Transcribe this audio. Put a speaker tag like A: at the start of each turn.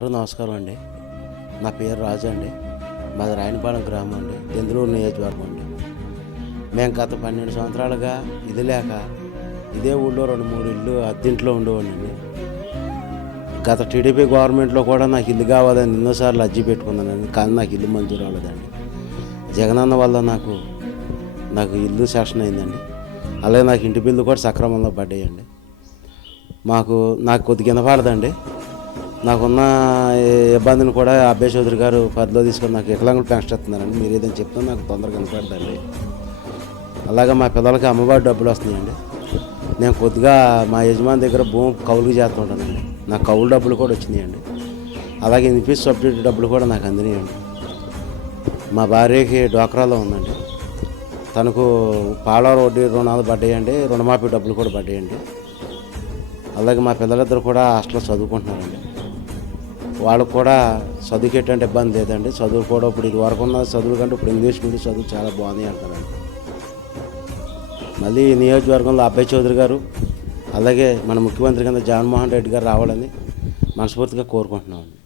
A: అందరూ నమస్కారం అండి. నా పేరు రాజు అండి. మాది రాయనపాలెం గ్రామం అండి. దెందులూరు నియోజకవర్గం అండి. మేము గత పన్నెండు సంవత్సరాలుగా ఇది లేక ఇదే ఊళ్ళో రెండు మూడు ఇల్లు అద్దెంట్లో ఉండేవాడిని గత టీడీపీ గవర్నమెంట్లో కూడా నాకు ఇల్లు కావాలని ఎన్నోసార్లు అర్జీ పెట్టుకున్నానండి. కానీ నాకు ఇల్లు మంజూరు అవ్వలేదండి. జగనన్న వల్ల నాకు నాకు ఇల్లు సెషన్ అయిందండి. అలాగే నాకు ఇంటి బిల్లు కూడా సక్రమంలో పడ్డాయండి. మాకు నాకు కొద్దిగా వినపడదండి. నాకున్న ఇబ్బందిని కూడా అబ్బాయి చౌదరి గారు పరిధిలో తీసుకొని నాకు వికలాంగులు పెన్షన్ ఇస్తున్నారండి మీరు ఏదైనా చెప్తే నాకు తొందరగా వినపడదండి అలాగే మా పిల్లలకి అమ్మవారి డబ్బులు వస్తున్నాయండి. నేను కొద్దిగా మా యజమాని దగ్గర భూమి కౌలుకి చేస్తుంటానండి నాకు కౌలు డబ్బులు కూడా వచ్చినాయండి. అలాగే ఇన్ఫీస్ సబ్సిడీ డబ్బులు కూడా నాకు అందినాయండి. మా భార్యకి డ్వాక్రాలో ఉందండి. తనకు పాల వడ్డీ రుణాలు పడ్డాయండి. రుణమాఫీ డబ్బులు కూడా పడ్డాయండి. అలాగే మా పిల్లలిద్దరు కూడా హాస్టల్లో చదువుకుంటున్నారండి. వాళ్ళకు కూడా చదువుకేటంటే ఇబ్బంది లేదండి. చదువు కూడా ఇప్పుడు ఇది వరకు ఉన్న చదువు కంటే ఇప్పుడు ఇంగ్లీష్ మీడియం చదువు చాలా బాగుంది అంటారండి మళ్ళీ నియోజకవర్గంలో అబ్బాయి చౌదరి గారు అలాగే మన ముఖ్యమంత్రి కింద జగన్మోహన్ రెడ్డి గారు రావాలని మనస్ఫూర్తిగా కోరుకుంటున్నామండి.